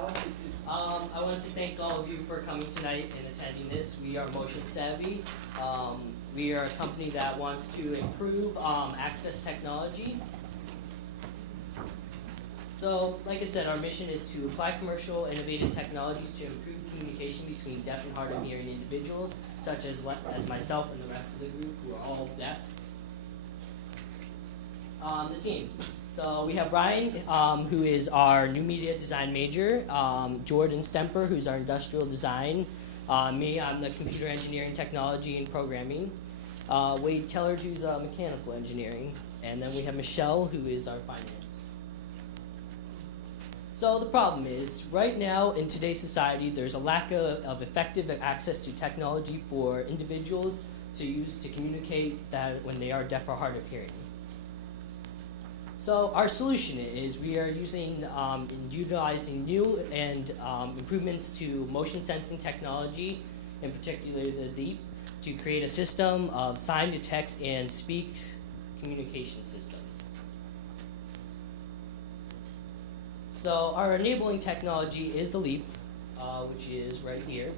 I want to thank all of you for coming tonight and attending this. We are Motion Savvy. We are a company that wants to improve access technology. So, like I said, our mission is to apply commercial innovative technologies to improve communication between deaf and hard of hearing individuals, such as myself and the rest of the group who are all deaf. The team. So we have Ryan, who is our new media design major, Jordan Stemper, who's our industrial design, me, I'm the computer engineering, technology, and programming, Wade Keller, who's mechanical engineering, and then we have Michelle, who is our finance. So the problem is, right now in today's society, there's a lack of effective access to technology for individuals to use to communicate that when they are deaf or hard of hearing. So our solution is we are using and utilizing new and improvements to motion sensing technology, in particular the LEAP, to create a system of sign to text and speak communication systems. So our enabling technology is the LEAP, which is right here.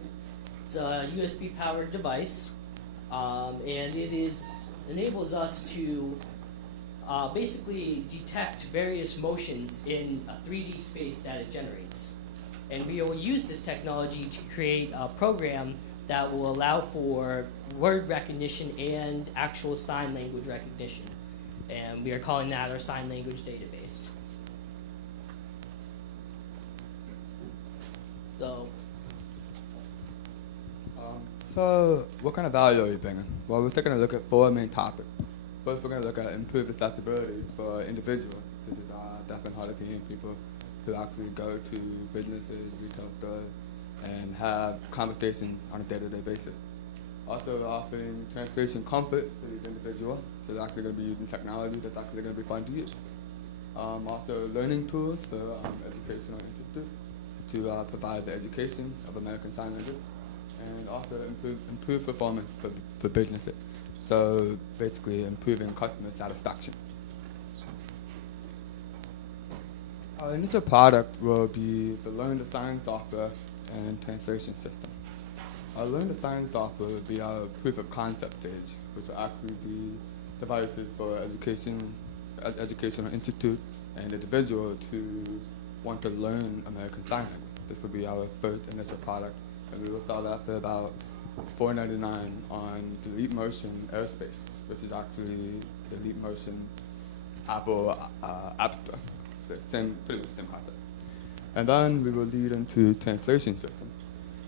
It's a USB powered device, and it enables us to basically detect various motions in a 3D space that it generates. And we will use this technology to create a program that will allow for word recognition and actual sign language recognition. And we are calling that our sign language database. So what kind of value are you bringing? Well, we're taking a look at 4 main topics. First, we're going to look at improved accessibility for individuals. This is deaf and hard of hearing people who actually go to businesses, retail stores, and have conversations on a day-to-day basis. Also, we're offering translation comfort for these individuals, so they're actually going to be using technology that's actually going to be fun to use. Also, learning tools for educational institutes to provide the education of American Sign Language, and also improve performance for businesses. So basically improving customer satisfaction. Our initial product will be the Learn to Sign software and translation system. Our Learn to Sign software will be our proof of concept stage, which will actually be devices for educational institute and individual to want to learn American Sign Language. This will be our first initial product, and we will sell that for about $4.99 on the Leap Motion Aerospace, which is actually the Leap Motion Apple App Store. So pretty much the same concept. And then we will lead into translation system.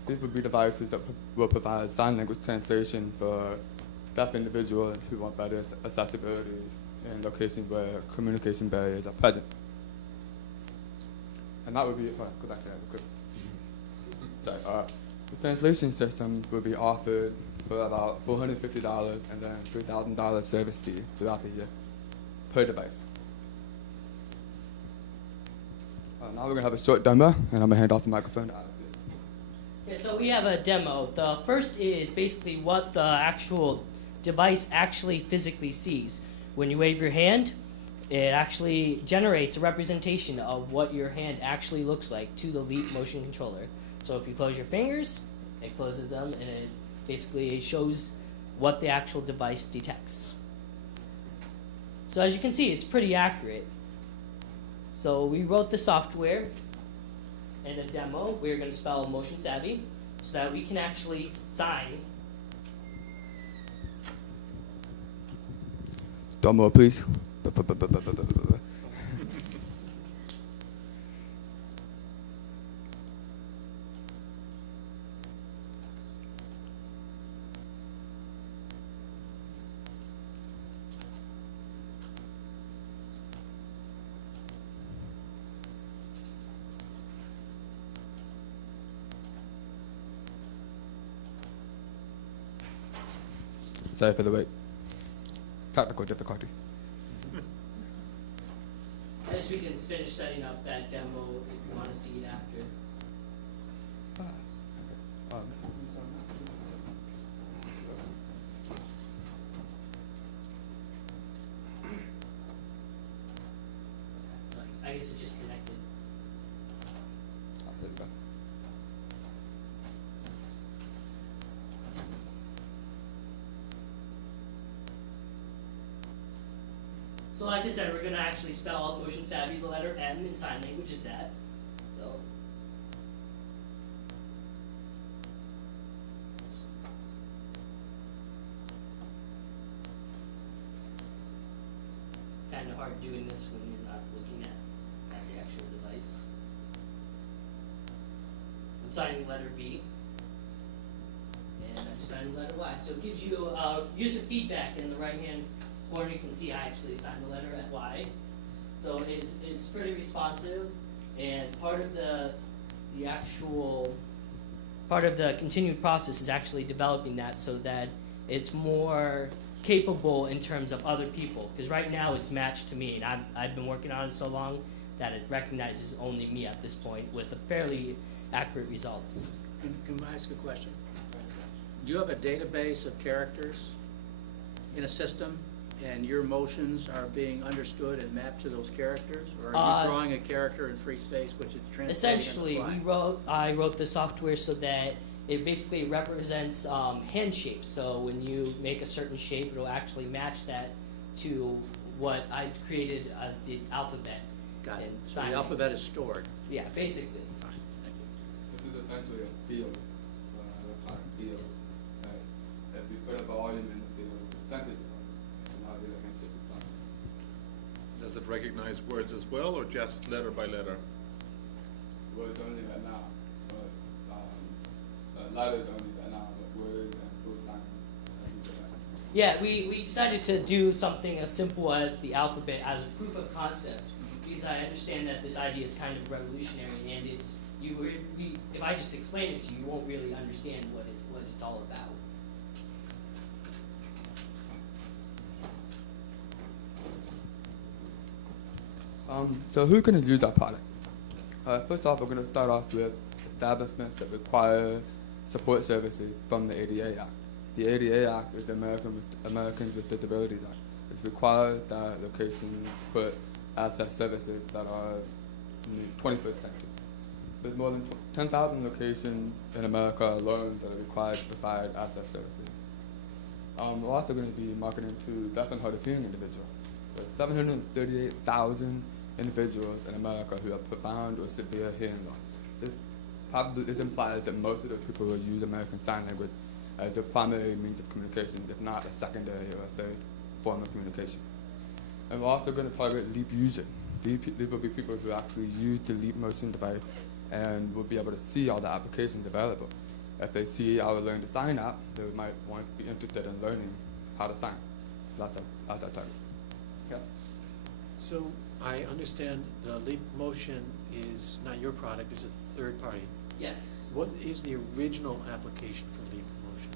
These will be devices that will provide sign language translation for deaf individuals who want better accessibility in locations where communication barriers are present. And that would be, go back to that real quick. Sorry, the translation system will be offered for about $450 and then $3,000 service fee throughout the year per device. Now we're going to have a short demo, and I'm going to hand off the microphone to Alex. Yeah, so we have a demo. The first is basically what the actual device actually physically sees. When you wave your hand, it actually generates a representation of what your hand actually looks like to the Leap motion controller. So if you close your fingers, it closes them, and it basically shows what the actual device detects. So as you can see, it's pretty accurate. So we wrote the software in a demo. We're going to spell Motion Savvy so that we can actually sign. Demo, please. Sorry for the wait. Technical difficulties. I guess we can finish setting up that demo if you want to see it after. So I guess it just connected. So like I said, we're gonna actually spell out motion savvy, the letter M in sign language is that. So. It's kind of hard doing this when you're not looking at the actual device. I'm signing letter B. And I'm signing letter Y. So it gives you user feedback in the right hand corner. You can see I actually signed the letter at Y. So it's pretty responsive, and part of the continued process is actually developing that so that it's more capable in terms of other people. Because right now it's matched to me, and I've been working on it so long that it recognizes only me at this point with a fairly accurate results. Can I ask a question? Do you have a database of characters in a system, and your motions are being understood and mapped to those characters? Or are you drawing a character in free space which is translating Essentially, on the fly? I wrote the software so that it basically represents hand shapes. So when you make a certain shape, it'll actually match that to what I created as the alphabet. Got it. and So sign the it. alphabet is stored. Yeah, basically. Fine, thank you. This is essentially a field, electronic field. That if we put a volume in the field, the percentage of it, and how the handshake is done. Does it recognize words as well, or just letter by letter? Words only right now, but letters only right now, but words and full sign. Yeah, we decided to do something as simple as the alphabet as a proof of concept, because I understand that this idea is kind of revolutionary, and if I just explain it to you, you won't really understand what it's all about. So who can use our product? First off, we're going to start off with establishments that require support services from the ADA Act. The ADA Act is the Americans with Disabilities Act. It requires that locations put access services that are in the 21st century. There's more than 10,000 locations in America alone that are required to provide access services. We're also going to be marketing to deaf and hard of hearing individuals. There's 738,000 individuals in America who have profound or severe hearing loss. This implies that most of those people will use American Sign Language as their primary means of communication, if not a secondary or a third form of communication. And we're also going to target LEAP users. These will be people who actually use the LEAP motion device and will be able to see all the applications available. If they see our Learn to Sign app, they might want to be interested in learning how to sign. That's our target. Yes? So I understand the Leap Motion is not your product, it's a third party. Yes. What is the original application for Leap Motion?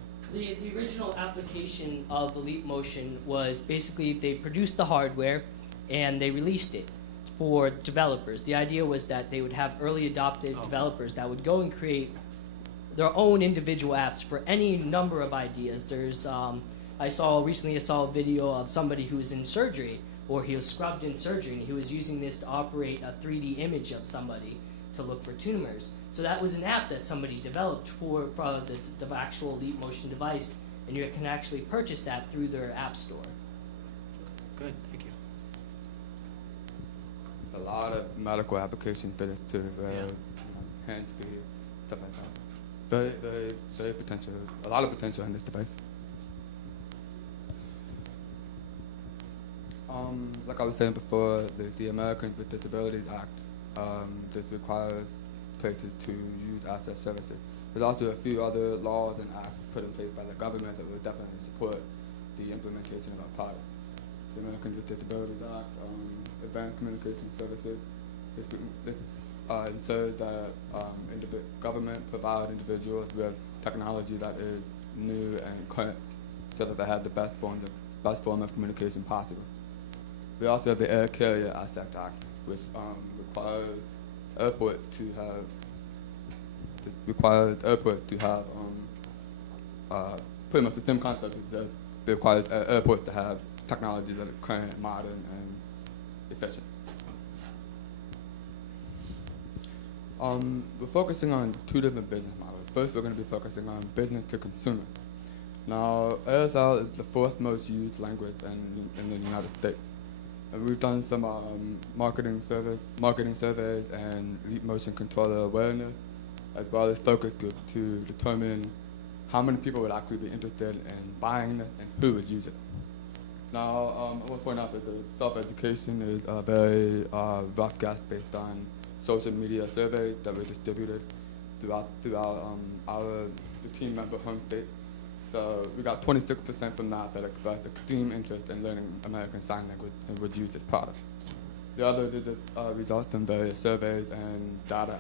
The original application of the Leap Motion was basically they produced the hardware and they released it for developers. The idea was that they would have early adopted developers that would go and create their own individual apps for any number of ideas. There's recently I saw a video of somebody who was in surgery, or he was scrubbed in surgery, and he was using this to operate a 3D image of somebody to look for tumors. So that was an app that somebody developed for the actual Leap Motion device, and you can actually purchase that through their app store. Good, thank you. A lot of medical applications fit it too, hand speed, stuff like that. Very potential, a lot of potential in this device. Like I was saying before, the Americans with Disabilities Act, this requires places to use access services. There's also a few other laws and acts put in place by the government that will definitely support the implementation of our product. The Americans with Disabilities Act, Advanced Communication Services. This ensures that government provide individuals with technology that is new and current, so that they have the best form of communication possible. We also have the Air Carrier Access Act, which requires airports to have pretty much the same concept. It requires airports to have technology that is current, modern, and efficient. We're focusing on two different business models. First, we're going to be focusing on business to consumer. Now, ASL is the fourth most used language in the United States. And we've done some marketing surveys and leap motion controller awareness, as well as focus groups to determine how many people would actually be interested in buying this and who would use it. Now, I want to point out that the self-education is a very rough guess based on social media surveys that were distributed throughout the team member home state. So we got 26% from that expressed extreme interest in learning American Sign Language and would use this product. The others are just results from various surveys and data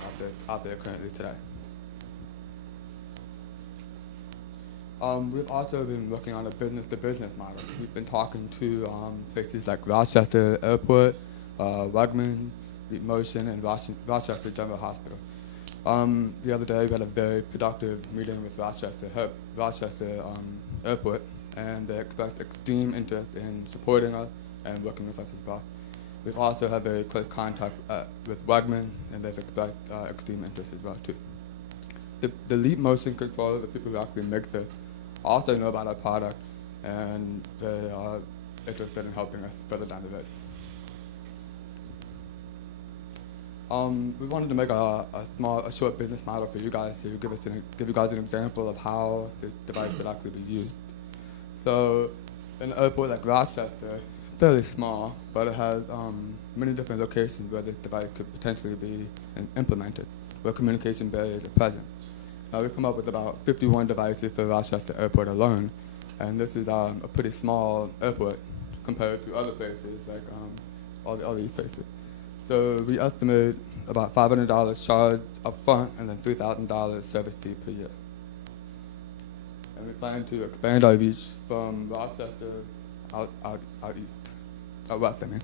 out there currently today. We've also been working on a business-to-business model. We've been talking to places like Rochester Airport, Wegmans, Leap Motion, and Rochester General Hospital. The other day, we had a very productive meeting with Rochester Airport, and they expressed extreme interest in supporting us and working with us as well. We've also had very close contact with Wegmans, and they've expressed extreme interest as well too. The Leap Motion controller, the people who actually make this, also know about our product, and they are interested in helping us further down the road. We wanted to make a short business model for you guys to give you guys an example of how this device would actually be used. So, in an airport like Rochester, fairly small, but it has many different locations where this device could potentially be implemented, where communication barriers are present. Now, we've come up with about 51 devices for Rochester Airport alone, and this is a pretty small airport compared to other places like all these places. So we estimate about $500 charged up front and then $3,000 service fee per year. And we plan to expand our reach from Rochester out west, I mean.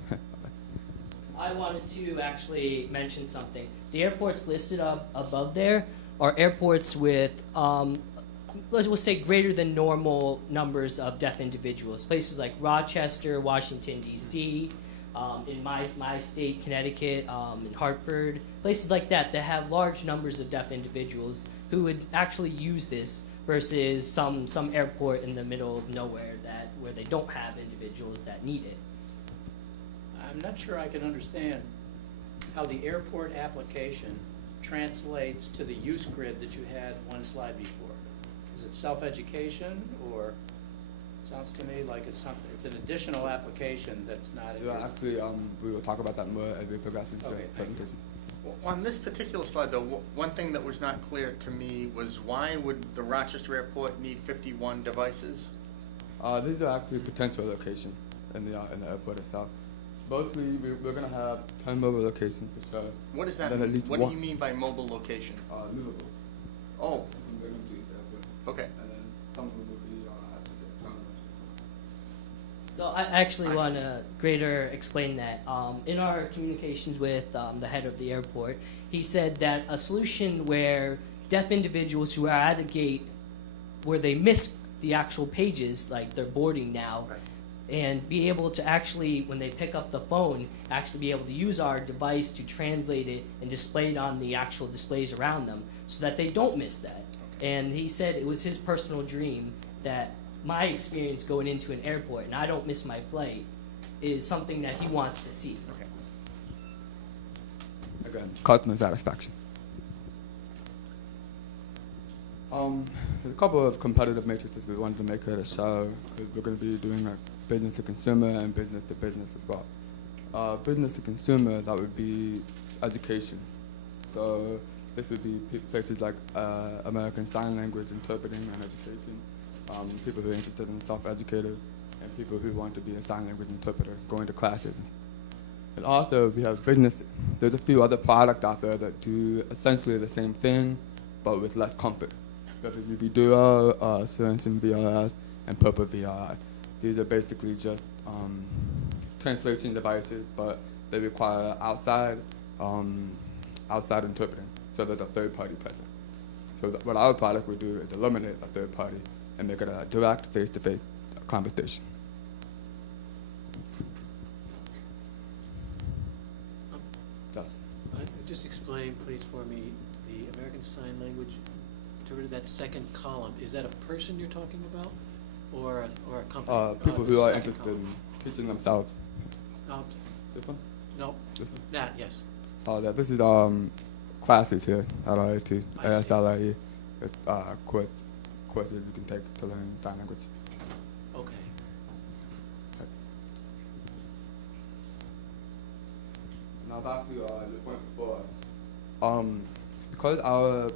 I wanted to actually mention something. The airports listed up above there are airports with, we'll say, greater than normal numbers of deaf individuals. Places like Rochester, Washington, D.C., in my state, Connecticut, in Hartford, places like that have large numbers of deaf individuals who would actually use this versus some airport in the middle of nowhere where they don't have individuals that need it. I'm not sure I can understand how the airport application translates to the use grid that you had one slide before. Is it self-education, or sounds to me like it's something, it's an additional application that's not in Yeah, your... actually, we will talk about that more as we progress into the Okay, thank you. presentation. On this particular slide, though, one thing that was not clear to me was why would the Rochester Airport need 51 devices? These are actually potential locations in the airport itself. Mostly, we're going to have 10 mobile locations for sure. What does that And then at mean? least What do one- you mean by mobile location? Movable. Oh, We're going to do the airport. okay. And then some of them will be at specific terminals. So I actually I want see. to greater explain that. In our communications with the head of the airport, he said that a solution where deaf individuals who are at a gate where they miss the actual pages, like they're boarding now, Right. and be able to actually, when they pick up the phone, actually be able to use our device to translate it and display it on the actual displays around them so that they don't miss that. And he said it was his personal dream that my experience going into an airport and I don't miss my flight is something that he wants to see. Okay. Again, customer satisfaction. There's a couple of competitive matrices we wanted to make here to show, because we're going to be doing like business to consumer and business to business as well. Business to consumer, that would be education. So this would be places like American Sign Language interpreting and education, people who are interested in self-educators, and people who want to be a sign language interpreter, going to classes. And also, we have business. There's a few other products out there that do essentially the same thing, but with less comfort. Such as UV Duo, Silencing VRS, and Purple VRI. These are basically just translation devices, but they require outside interpreting. So there's a third party present. So what our product would do is eliminate a third party and make it a direct face-to-face conversation. Yes. Just explain, please, for me, the American Sign Language interpreter, that second column, is that a person you're talking about, or a company? People The who are second interested column. in teaching themselves. This one? No, This one? that, yes. Oh, that this is classes here at RIT, I see. ASLIE. It's courses you can take to learn sign language. Okay. Now back to your point before. Because our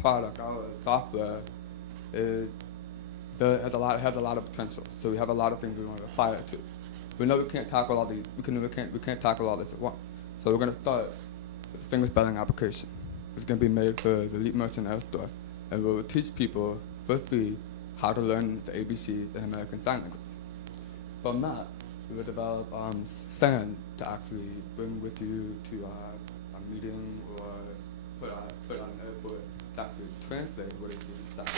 product, our software, has a lot of potential. So we have a lot of things we want to apply it to. We know we can't tackle all these. We can't tackle all this at once. So we're going to start with a finger spelling application. It's going to be made for the Leap Merchant Air Store, and we will teach people for free how to learn the ABC in American Sign Language. From that, we will develop sand to actually bring with you to a meeting or put on an airport to actually translate what is being said.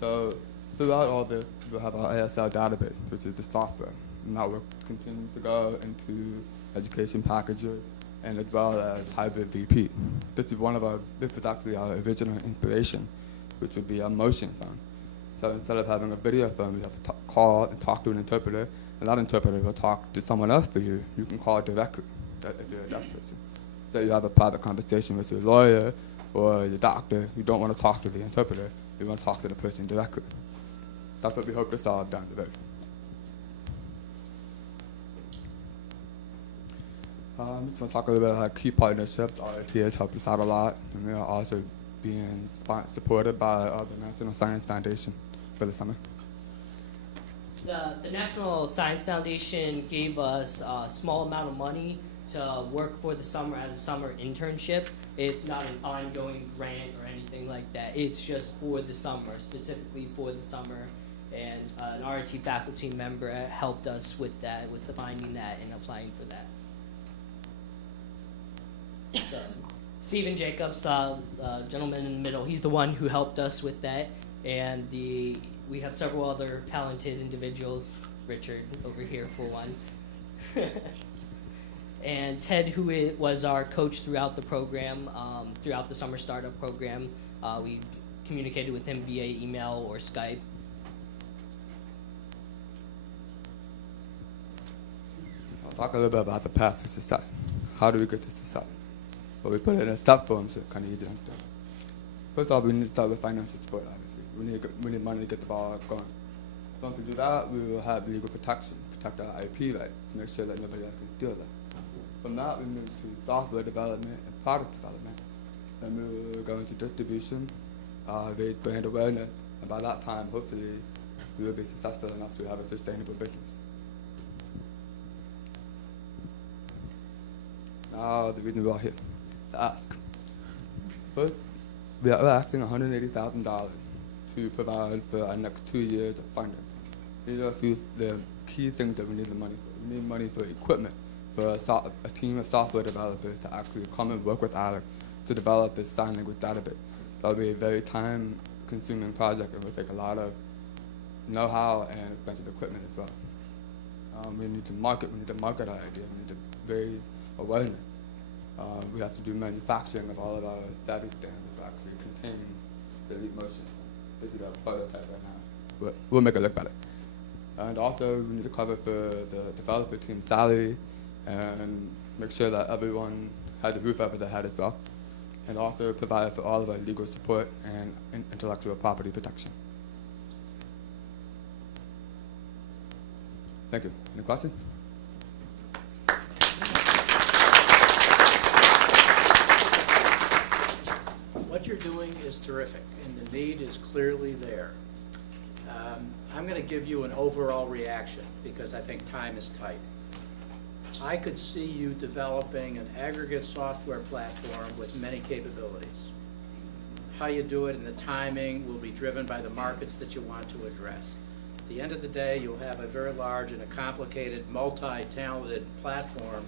So throughout all this, we'll have our ASL database, which is the software. And that will continue to go into education packages and as well as hybrid VP. This is actually our original inspiration, which would be a motion phone. So instead of having a video phone, we have to call and talk to an interpreter, and that interpreter will talk to someone else for you. You can call directly if you're a deaf person. So you have a private conversation with your lawyer or your doctor. You don't want to talk to the interpreter. You want to talk to the person directly. That's what we hope to solve down the road. Just want to talk a little bit about key partnerships. RIT has helped us out a lot, and we are also being supported by the National Science Foundation for the summer. The National Science Foundation gave us a small amount of money to work for the summer as a summer internship. It's not an ongoing grant or anything like that. It's just for the summer, specifically for the summer. And an RIT faculty member helped us with that, with finding that and applying for that. Stephen Jacobs, gentleman in the middle, he's the one who helped us with that. And we have several other talented individuals, Richard over here for one. And Ted, who was our coach throughout the program, throughout the summer startup program. We communicated with him via email or Skype. I'll talk a little bit about the path to success. How do we get to success? But we put it in a step form so it's kind of easy to understand. First off, we need to start with financial support, obviously. We need money to get the ball going. Once we do that, we will have legal protection, protect our IP rights, to make sure that nobody else can steal them. From that, we move to software development and product development. Then we will go into distribution, raise brand awareness, and by that time, hopefully, we will be successful enough to have a sustainable business. Now, the reason we're all here, to ask. First, we are asking $180,000 to provide for our next 2 years of funding. These are a few the key things that we need the money for. We need money for equipment, for a team of software developers to actually come and work with Alex to develop this sign language database. That'll be a very time-consuming project and will take a lot of know-how and expensive equipment as well. We need to market our idea. We need to raise awareness. We have to do manufacturing of all of our savvy standards to actually contain the Leap Motion. This is a prototype right now, but we'll make it look better. And also, we need to cover for the developer team salary and make sure that everyone has a roof over their head as well. And also provide for all of our legal support and intellectual property protection. Thank you. Any questions? What you're doing is terrific, and the need is clearly there. I'm going to give you an overall reaction, because I think time is tight. I could see you developing an aggregate software platform with many capabilities. How you do it and the timing will be driven by the markets that you want to address. At the end of the day, you'll have a very large and a complicated, multi-talented platform.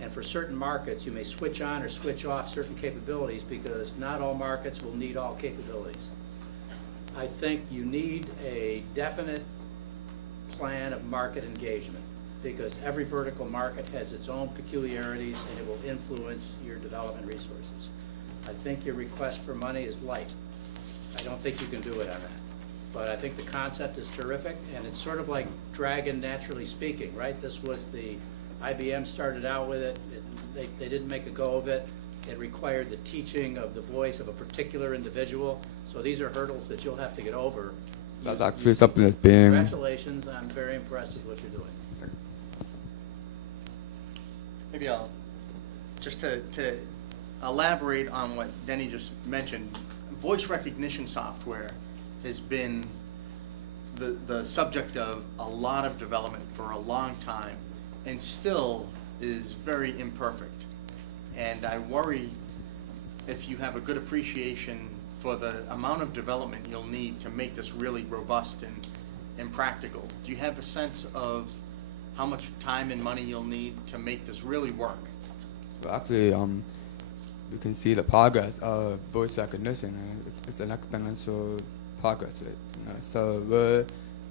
And for certain markets, you may switch on or switch off certain capabilities because not all markets will need all capabilities. I think you need a definite plan of market engagement because every vertical market has its own peculiarities and it will influence your development resources. I think your request for money is light. I don't think you can do it on that. But I think the concept is terrific, and it's sort of like Dragon Naturally Speaking, right? This was the IBM started out with it. They didn't make a go of it. It required the teaching of the voice of a particular individual. So these are hurdles that you'll have to get over. That's actually something that's being. Congratulations, I'm very impressed with what you're doing. Maybe just to elaborate on what Denny just mentioned, voice recognition software has been the subject of a lot of development for a long time and still is very imperfect. And I worry if you have a good appreciation for the amount of development you'll need to make this really robust and practical. Do you have a sense of how much time and money you'll need to make this really work? Well, actually, you can see the progress of voice recognition, and it's an exponential progress. So we're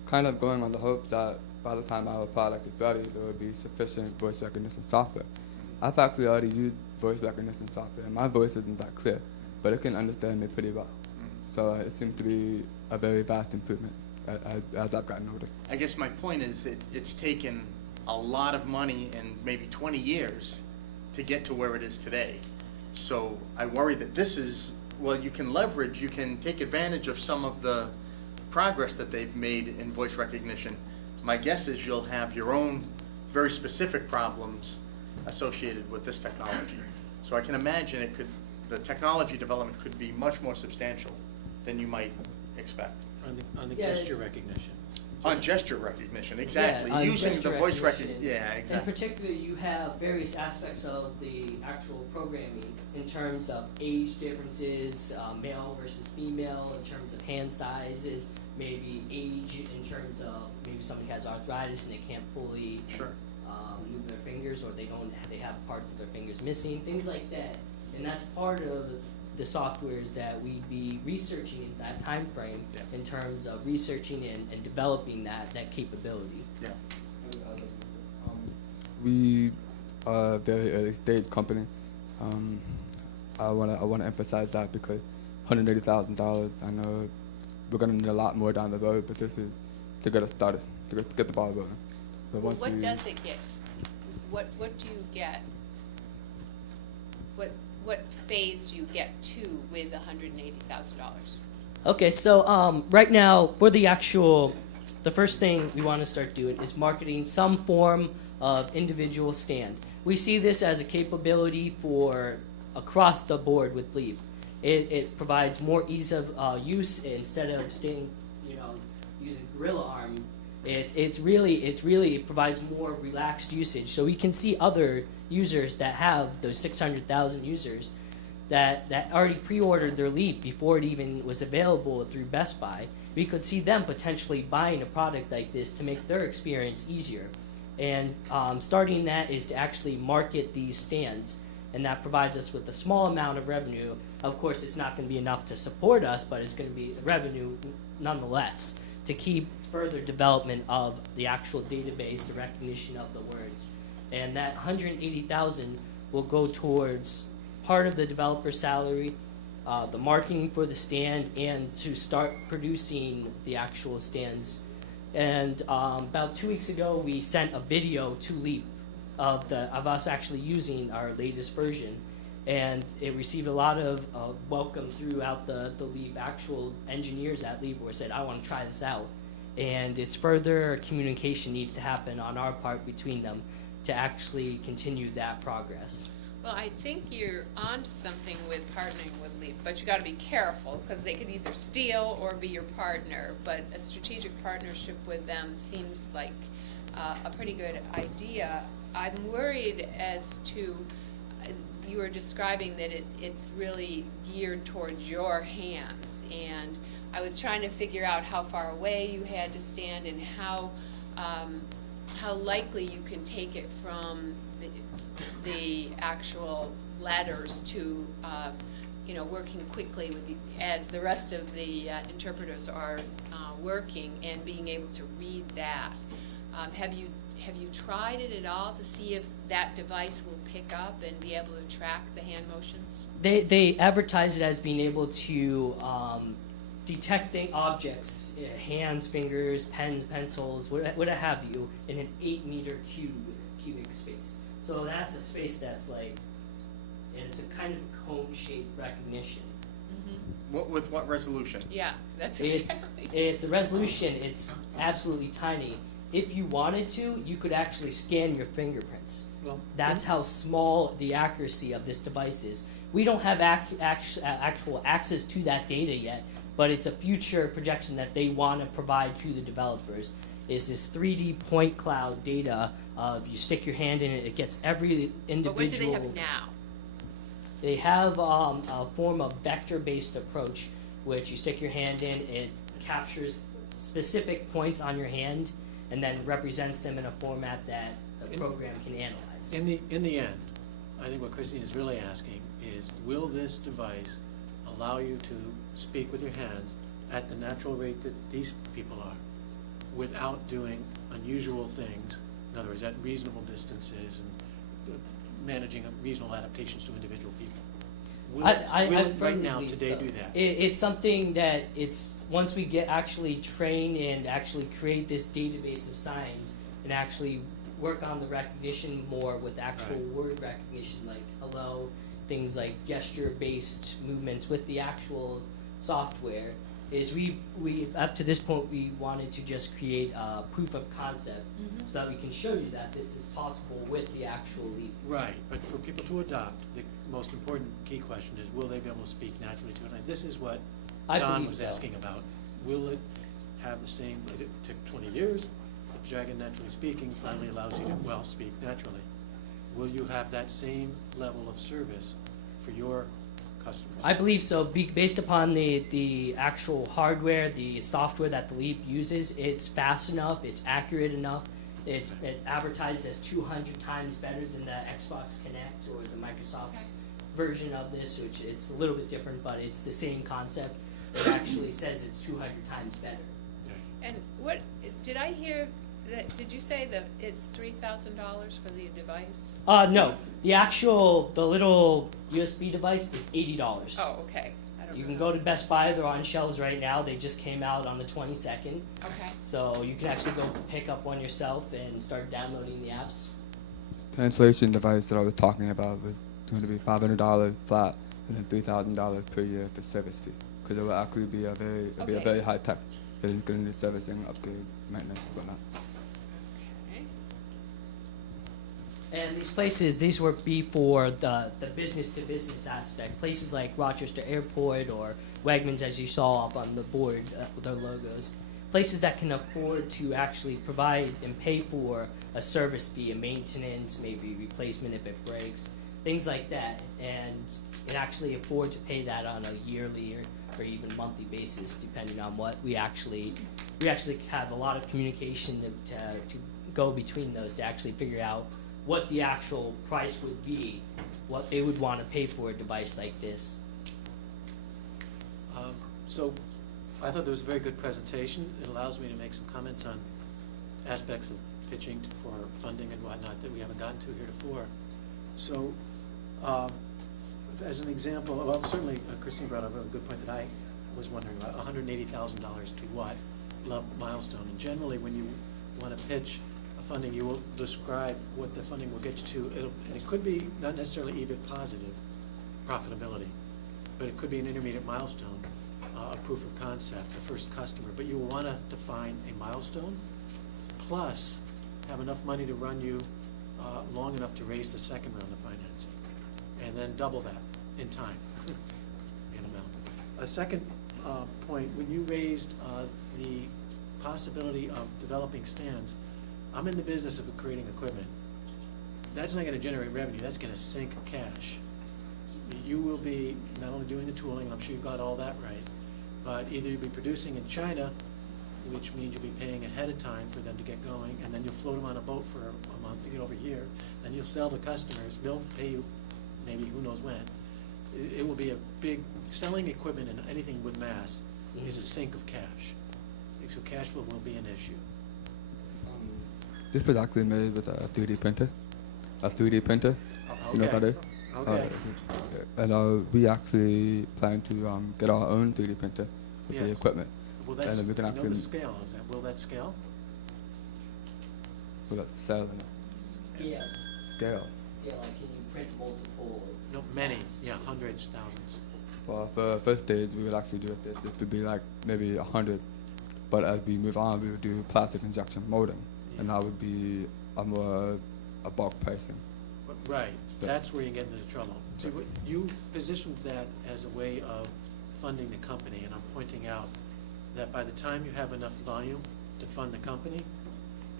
kind of going on the hope that by the time our product is ready, there will be sufficient voice recognition software. I've actually already used voice recognition software, and my voice isn't that clear, but it can understand me pretty well. So it seems to be a very vast improvement as I've gotten older. I guess my point is that it's taken a lot of money and maybe 20 years to get to where it is today. So I worry that this is, well, you can leverage, you can take advantage of some of the progress that they've made in voice recognition. My guess is you'll have your own very specific problems associated with this technology. So I can imagine the technology development could be much more substantial than you might expect. On the Yeah, gesture recognition. On gesture recognition, exactly. on Using gesture the voice recognition. yeah, In exactly. particular, you have various aspects of the actual programming in terms of age differences, male versus female, in terms of hand sizes, maybe age in terms of maybe somebody has arthritis and they can't fully Sure. move their fingers, or they have parts of their fingers missing, things like that. And that's part of the softwares that we'd be researching in that time frame Yeah. in terms of researching and developing that capability. Yeah. We are a very early stage company. I wanna emphasize that because $180,000. I know we're gonna need a lot more down the road, but this is to get us started, to get the ball rolling. So Well, once what we- does it get? What do you get? What phase do you get to with $180,000? Okay, so right now for the first thing we want to start doing is marketing some form of individual stand. We see this as a capability for across the board with Leap. It provides more ease of use instead of using Gorilla Arm. It provides more relaxed usage. So we can see other users that have those 600,000 users that already pre-ordered their Leap before it even was available through Best Buy. We could see them potentially buying a product like this to make their experience easier. And starting that is to actually market these stands, and that provides us with a small amount of revenue. Of course, it's not going to be enough to support us, but it's going to be revenue nonetheless to keep further development of the actual database, the recognition of the words. And that 180,000 will go towards part of the developer's salary, the marketing for the stand, and to start producing the actual stands. And about 2 weeks ago, we sent a video to Leap of us actually using our latest version, and it received a lot of welcome throughout the Leap. Actual engineers at Leap were said, "I want to try this out," and it's further communication needs to happen on our part between them to actually continue that progress. Well, I think you're onto something with partnering with Leap, but you gotta be careful, because they could either steal or be your partner, but a strategic partnership with them seems like a pretty good idea. I'm worried as to, you were describing that it's really geared towards your hands, and I was trying to figure out how far away you had to stand and how likely you can take it from the actual letters to, working quickly with as the rest of the interpreters are working and being able to read that. Have you tried it at all to see if that device will pick up and be able to track the hand motions? They advertise it as being able to detecting objects, hands, fingers, pens, pencils, what have you, in an 8-meter cube cubic space. So that's a space that's like, and it's a kind of cone-shaped recognition. With what resolution? Yeah, that's It's exactly. the resolution. It's absolutely tiny. If you wanted to, you could actually scan your fingerprints. Well, That's how small the accuracy of this device is. We don't have actual access to that data yet, but it's a future projection that they want to provide to the developers. Is this 3D point cloud data of you stick your hand in it, it gets every individual. But what do they have now? They have a form of vector-based approach, which you stick your hand in, it captures specific points on your hand, and then represents them in a format that the program can analyze. In the end, I think what Christine is really asking is, will this device allow you to speak with your hands at the natural rate that these people are, without doing unusual things, in other words, at reasonable distances and managing reasonable adaptations to individual people? Will I it right firmly now, believe today, so. do that? It's something that it's once we get actually trained and actually create this database of signs and actually work on the recognition more with actual Right. word recognition, like hello, things like gesture-based movements with the actual software. Is we up to this point we wanted to just create a proof of concept so that we can show you that this is possible with the actual leap. Right, but for people to adopt, the most important key question is, will they be able to speak naturally to it? And this is what I Don believe was so. asking about. Will it have the same, it took 20 years, but Dragon Naturally Speaking finally allows you to, well, speak naturally. Will you have that same level of service for your customers? I believe so. Based upon the actual hardware, the software that the Leap uses, it's fast enough, it's accurate enough. It advertises as 200 times better than the Xbox Connect or the Microsoft's version of this, which it's a little bit different, but it's the same concept. It actually says it's 200 times better. And what, did I hear that, did you say that it's $3,000 for the device? No, the little USB device is $80. Oh, okay. I don't You know. can go to Best Buy. They're on shelves right now. They just came out on the 22nd. Okay. So you can actually go pick up one yourself and start downloading the apps. Translation device that I was talking about was going to be $500 flat and then $3,000 per year for service fee, because it will actually be a Okay. very high tech. It is going to need servicing, upgrade, maintenance, whatnot. Okay. And these places, these would be for the business-to-business aspect. Places like Rochester Airport or Wegmans, as you saw up on the board with their logos. Places that can afford to actually provide and pay for a service fee, a maintenance, maybe replacement if it breaks, things like that. And actually afford to pay that on a yearly or even monthly basis, depending on what we actually have a lot of communication to go between those to actually figure out what the actual price would be, what they would want to pay for a device like this. So I thought there was a very good presentation. It allows me to make some comments on aspects of pitching for funding and whatnot that we haven't gotten to heretofore. So, as an example, well, certainly Christine brought up a good point that I was wondering about, $180,000 to what milestone? And generally, when you want to pitch a funding, you will describe what the funding will get you to. And it could be not necessarily EBIT positive profitability, but it could be an intermediate milestone, a proof of concept, the first customer. But you will want to define a milestone, plus have enough money to run you long enough to raise the second round of financing, and then double that in time, in amount. A second point, when you raised the possibility of developing stands, I'm in the business of creating equipment. That's not going to generate revenue, that's going to sink cash. You will be not only doing the tooling, and I'm sure you've got all that right, but either you'll be producing in China, which means you'll be paying ahead of time for them to get going, and then you'll float them on a boat for a month to get over here, then you'll sell to customers, they'll pay you maybe who knows when. It will be a big, selling equipment and anything with mass is a sink of cash. So cash flow will be an issue. This was actually made with a 3D printer. A 3D printer. You know what that is? Okay. And we actually plan to get our own 3D printer with the Yeah. equipment. Well, that's, And then we can you know the actually scale, is that, will that scale? with that selling. Yeah, scale. yeah, like can you print multiple? No, many, yeah, hundreds, thousands. For first stage, we would actually do it. It would be like maybe 100, but as we move on, we would do plastic injection molding, and Yeah. that would be a bulk pricing. Right, Yeah. that's where you get into trouble. See, what you positioned that as a way of funding the company, and I'm pointing out that by the time you have enough volume to fund the company,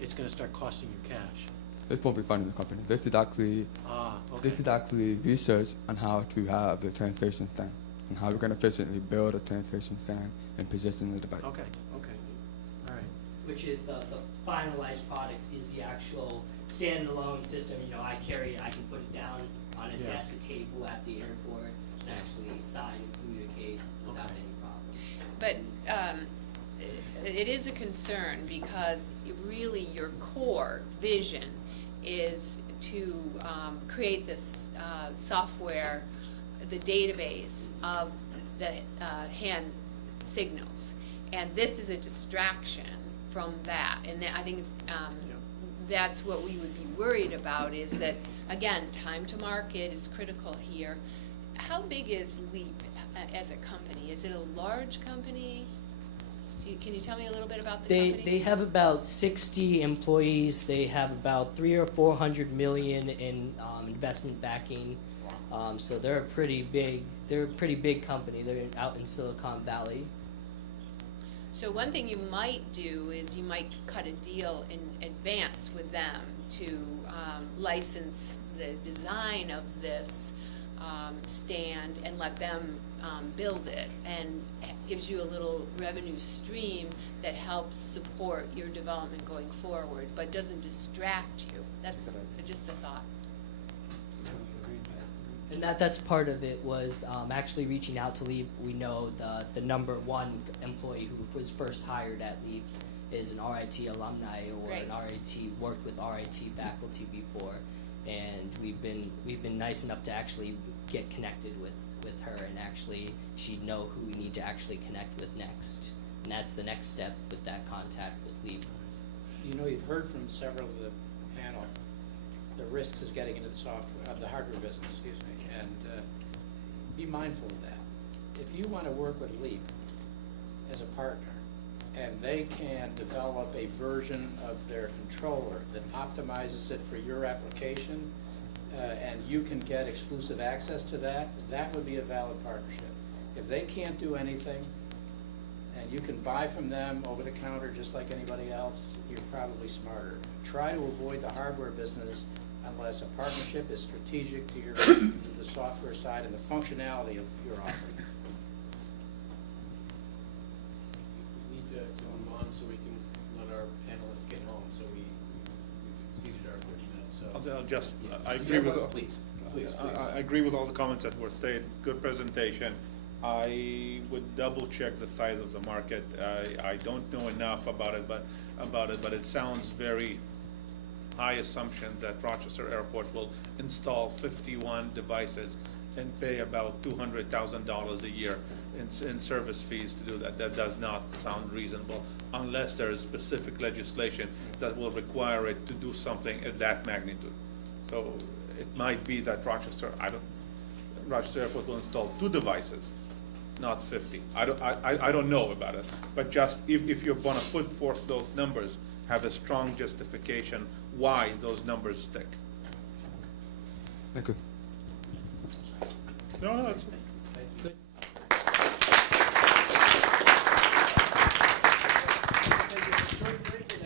it's gonna start costing you cash. This won't be funding the company. This is actually Okay. research on how to have the translation stand and how we're going to efficiently build a translation stand and position the device. Okay, all right. Which is the finalized product is the actual standalone system. You know, I carry it, I can put it down on a Yeah. desk, a table at the airport, and actually sign and communicate without Okay. any problem. But it is a concern because really your core vision is to create this software, the database of the hand signals. And this is a distraction from that. And I think that's what we would be worried about is that, again, time to market is critical here. How big is Leap as a company? Is it a large company? Can you tell me a little bit about the company? They have about 60 employees. They have about 300 or 400 million in investment backing. So they're a pretty big. They're a pretty big company. They're out in Silicon Valley. So one thing you might do is you might cut a deal in advance with them to license the design of this stand and let them build it, and gives you a little revenue stream that helps support your development going forward, but doesn't distract you. That's just a thought. And that's part of it was actually reaching out to Leap. We know the number one employee who was first hired at Leap is an RIT alumni or Great. an RIT worked with RIT faculty before, and we've been nice enough to actually get connected with her, and actually she'd know who we need to actually connect with next, and that's the next step with that contact with Leap. You know, you've heard from several of the panel, the risks of getting into the software, of the hardware business, excuse me, and be mindful of that. If you want to work with Leap as a partner, and they can develop a version of their controller that optimizes it for your application, and you can get exclusive access to that, that would be a valid partnership. If they can't do anything, and you can buy from them over the counter just like anybody else, you're probably smarter. Try to avoid the hardware business unless a partnership is strategic to your, to the software side and the functionality of your offering. We need to move on so we can let our panelists get home, so we've exceeded our 30 minutes, so. I'll just, I agree with, Please. I agree with all the comments that were stated. Good presentation. I would double check the size of the market. I don't know enough about it, but it sounds very high assumption that Rochester Airport will install 51 devices and pay about $200,000 a year in service fees to do that. That does not sound reasonable unless there is specific legislation that will require it to do something at that magnitude. So it might be that Rochester Airport will install 2 devices, not 50. I don't know about it, but just if you're gonna put forth those numbers, have a strong justification why those numbers stick. Thank you. No, it's